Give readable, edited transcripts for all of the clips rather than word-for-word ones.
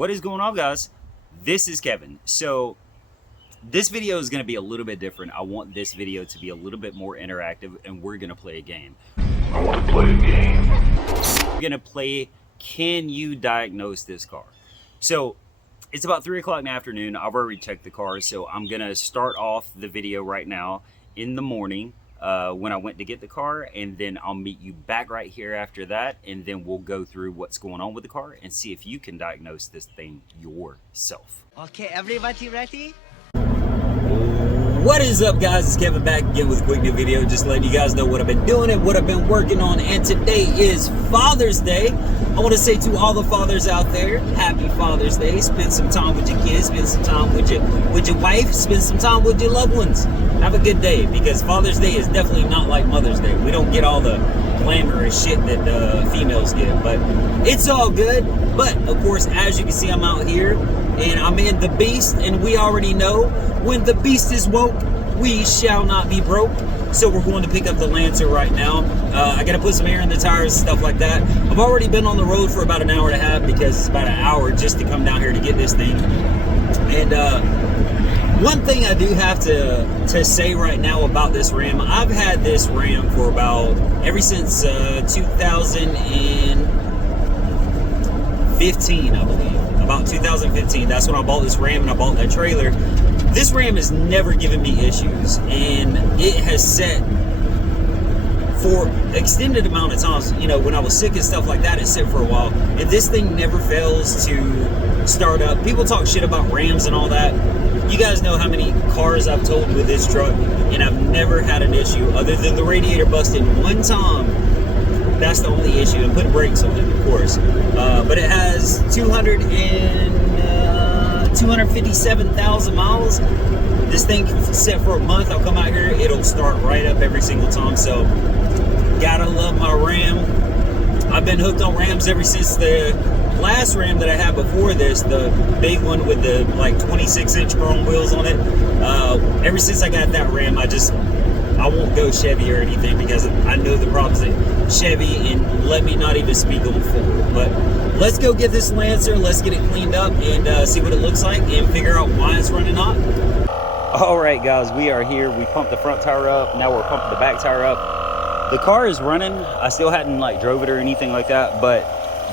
What is going on, guys? This is Kevin. So this video is going to be a little bit different. I want this video to be a little bit more interactive, and we're going to play a game. I want to play a game. We're going to play Can You Diagnose This Car? So it's about 3 o'clock in the afternoon. I've already checked the car, so I'm going to start off the video right now in the morning when I went to get the car, and then I'll meet you back right here after that, and then we'll go through what's going on with the car and see if you can diagnose this thing yourself. Okay, everybody ready? What is up, guys? It's Kevin back again with a quick new video, just letting you guys know what I've been doing and what I've been working on. And today is Father's Day. I want to say to all the fathers out there, happy Father's Day. Spend some time with your kids, spend some time with your wife, spend some time with your loved ones. Have a good day, because Father's Day is definitely not like Mother's Day. We don't get all the glamorous shit that females get, but it's all good. But of course, as you can see, I'm out here and I'm in the Beast, and we already know when the Beast is woke, we shall not be broke. So we're going to pick up the Lancer right now. I gotta put some air in the tires, stuff like that. I've already been on the road for about an hour and a half, because it's about an hour just to come down here to get this thing. And one thing I do have to say right now about this Ram, I've had this Ram for ever since 2015, I believe. About 2015, that's when I bought this Ram and I bought that trailer. This Ram has never given me issues, and it has set for extended amount of times. You know, when I was sick and stuff like that, it sit for a while, and this thing never fails to start up. People talk shit about Rams and all that. You guys know how many cars I've towed with this truck, and I've never had an issue other than the radiator busted one time. That's the only issue, and putting brakes on it, of course. But it has 257,000 miles. This thing set for a month. I'll come out here, it'll start right up every single time. So gotta love my Ram. I've been hooked on Rams ever since the last Ram that I had before this, the big one with the like 26-inch chrome wheels on it. Ever since I got that Ram, I won't go Chevy or anything, because I know the problems that Chevy, and let me not even speak on Ford. But let's go get this Lancer, let's get it cleaned up and see what it looks like and figure out why it's running hot. All right, guys, we are here. We pumped the front tire up. Now we're pumping the back tire up. The car is running. I still hadn't drove it or anything like that, but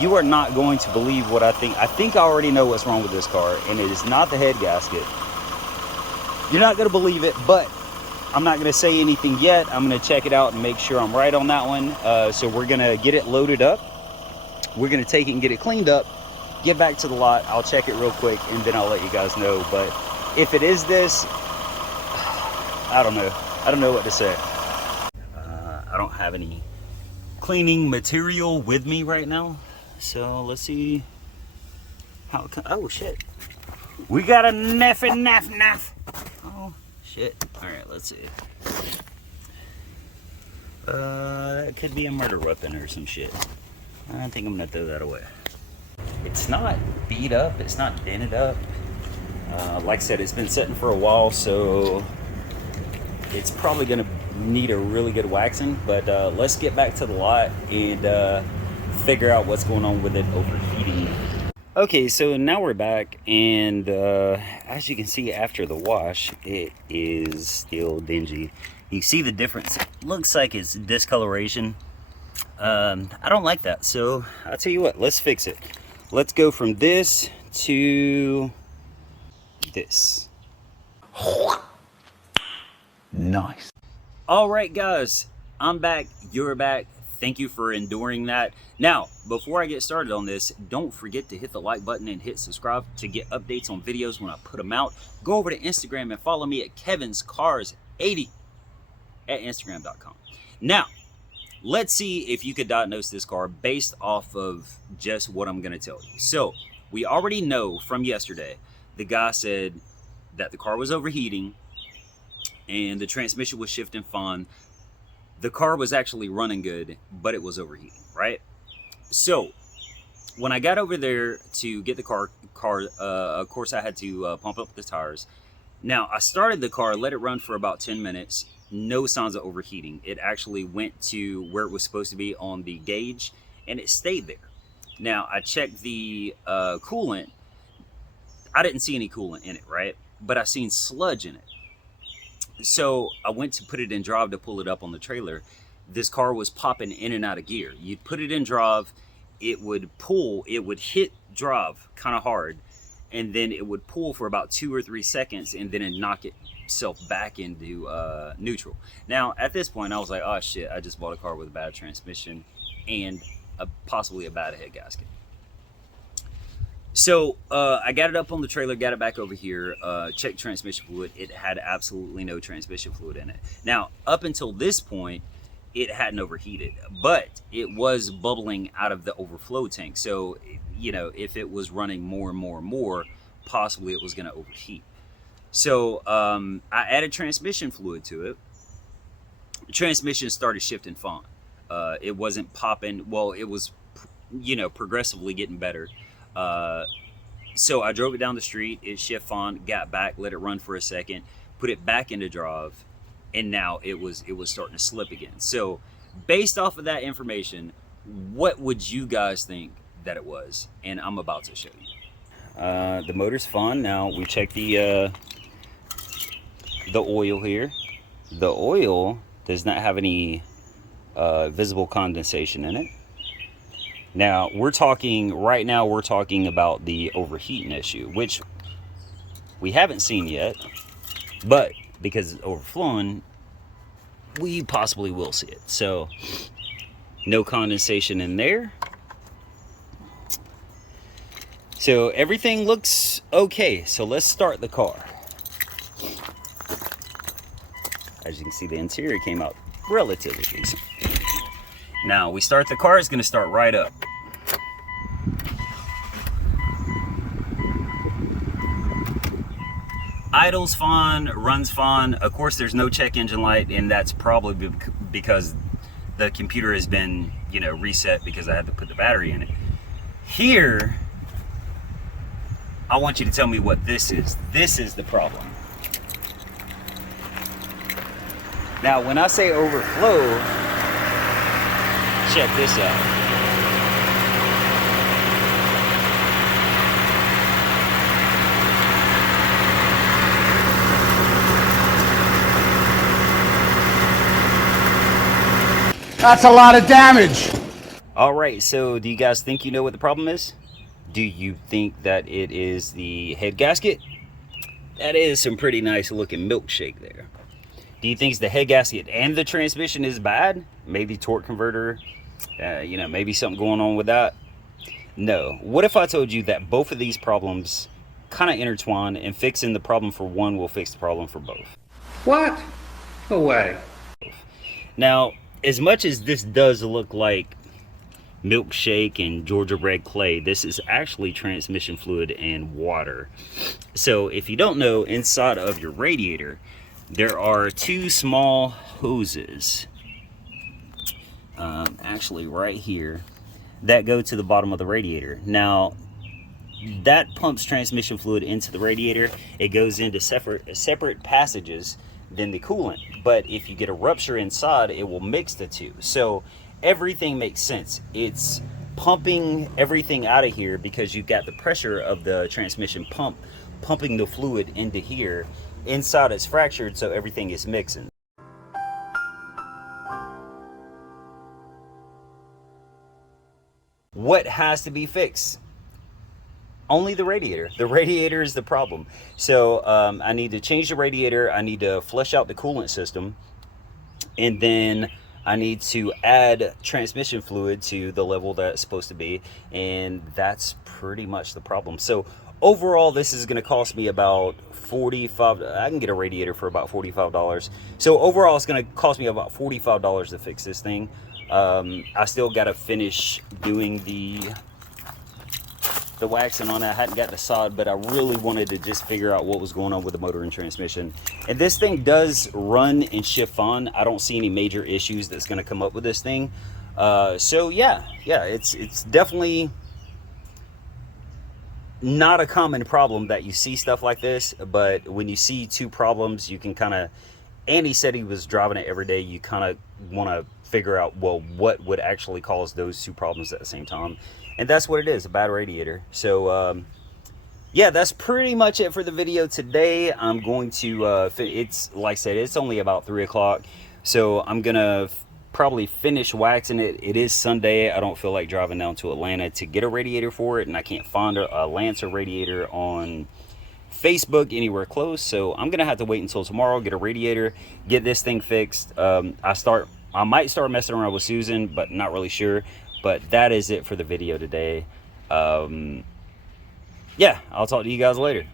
you are not going to believe what I think. I think I already know what's wrong with this car, and it is not the head gasket. You're not going to believe it, but I'm not going to say anything yet. I'm going to check it out and make sure I'm right on that one. So we're going to get it loaded up. We're going to take it and get it cleaned up, get back to the lot. I'll check it real quick, and then I'll let you guys know. But if it is this, I don't know. I don't know what to say. I don't have any cleaning material with me right now. So let's see how it comes. Oh, shit. We got a naff. Oh, shit. All right, let's see. That could be a murder weapon or some shit. I think I'm gonna throw that away. It's not beat up, it's not dented up. Like I said, it's been sitting for a while, so it's probably gonna need a really good waxing. But let's get back to the lot and figure out what's going on with it overheating. Okay, so now we're back, and as you can see, after the wash, it is still dingy. You see the difference. It looks like it's discoloration. I don't like that, so I'll tell you what, let's fix it. Let's go from this to this. Nice. All right, guys, I'm back, you're back. Thank you for enduring that. Now, before I get started on this, don't forget to hit the like button and hit subscribe to get updates on videos when I put them out. Go over to Instagram and follow me at kevinscars80 at instagram.com. Now, let's see if you could diagnose this car based off of just what I'm going to tell you. So, we already know from yesterday, the guy said that the car was overheating and the transmission was shifting fine. The car was actually running good, but it was overheating, right? So, when I got over there to get the car, of course I had to pump up the tires. Now, I started the car, let it run for about 10 minutes. No signs of overheating. It actually went to where it was supposed to be on the gauge, and it stayed there. Now, I checked the coolant, and it was 100%. I didn't see any coolant in it, right? But I seen sludge in it. So I went to put it in drive to pull it up on the trailer. This car was popping in and out of gear. You'd put it in drive, it would pull, it would hit drive kind of hard, and then it would pull for about 2 or 3 seconds, and then it knock itself back into neutral. Now at this point I was like, oh shit, I just bought a car with a bad transmission and possibly a bad head gasket. So I got it up on the trailer, got it back over here, checked transmission fluid. It had absolutely no transmission fluid in it. Now, up until this point, it hadn't overheated, but it was bubbling out of the overflow tank. So, you know, if it was running more and more and more, possibly it was going to overheat. So I added transmission fluid to it. The transmission started shifting fine. It wasn't popping. Well, it was, you know, progressively getting better. So I drove it down the street, it shift on, got back, let it run for a second, put it back into drive, and now it was starting to slip again. So based off of that information, what would you guys think that it was? And I'm about to show you. The motor's fine. Now we check the oil here. The oil does not have any visible condensation in it. Now we're talking about the overheating issue, which we haven't seen yet, but because it's overflowing, we possibly will see it. So no condensation in there. So everything looks okay. So let's start the car. As you can see, the interior came out relatively decent. Now we start the car, it's gonna start right up. Idles fine, runs fine. Of course, there's no check engine light, and that's probably because the computer has been, you know, reset because I had to put the battery in it. Here, I want you to tell me what this is. This is the problem. Now, when I say overflow, check this out. That's a lot of damage. All right, so do you guys think you know what the problem is? Do you think that it is the head gasket? That is some pretty nice looking milkshake there. Do you think it's the head gasket and the transmission is bad? Maybe torque converter, you know, maybe something going on with that? No. What if I told you that both of these problems kind of intertwine, and fixing the problem for one will fix the problem for both? What? No way. Now, as much as this does look like milkshake and Georgia red clay, this is actually transmission fluid and water. So if you don't know, inside of your radiator, there are two small hoses, actually right here, that go to the bottom of the radiator. Now, that pumps transmission fluid into the radiator. It goes into separate passages than the coolant, but if you get a rupture inside, it will mix the two. So everything makes sense. It's pumping everything out of here because you've got the pressure of the transmission pump pumping the fluid into here. Inside it's fractured, so everything is mixing. What has to be fixed? Only the radiator. The radiator is the problem. So I need to change the radiator. I need to flush out the coolant system, and then I need to add transmission fluid to the level that it's supposed to be, and that's pretty much the problem. So overall, this is going to cost me about $45. I can get a radiator for about $45. So overall, it's going to cost me about $45 to fix this thing. I still got to finish doing the waxing on it. I hadn't got the sod, but I really wanted to just figure out what was going on with the motor and transmission. And this thing does run and shift on. I don't see any major issues that's going to come up with this thing. So yeah, it's definitely not a common problem that you see stuff like this, but when you see two problems, you can kind of, and he said he was driving it every day, you kind of want to figure out, well, what would actually cause those two problems at the same time. And that's what it is, a bad radiator. So yeah, that's pretty much it for the video today. I'm going to it's like I said, it's only about 3 o'clock, so I'm gonna probably finish waxing it. It is Sunday. I don't feel like driving down to Atlanta to get a radiator for it, and I can't find a Lancer radiator on Facebook anywhere close, so I'm gonna have to wait until tomorrow, get a radiator, get this thing fixed. I might start messing around with Susan, but not really sure. But that is it for the video today. Yeah, I'll talk to you guys later.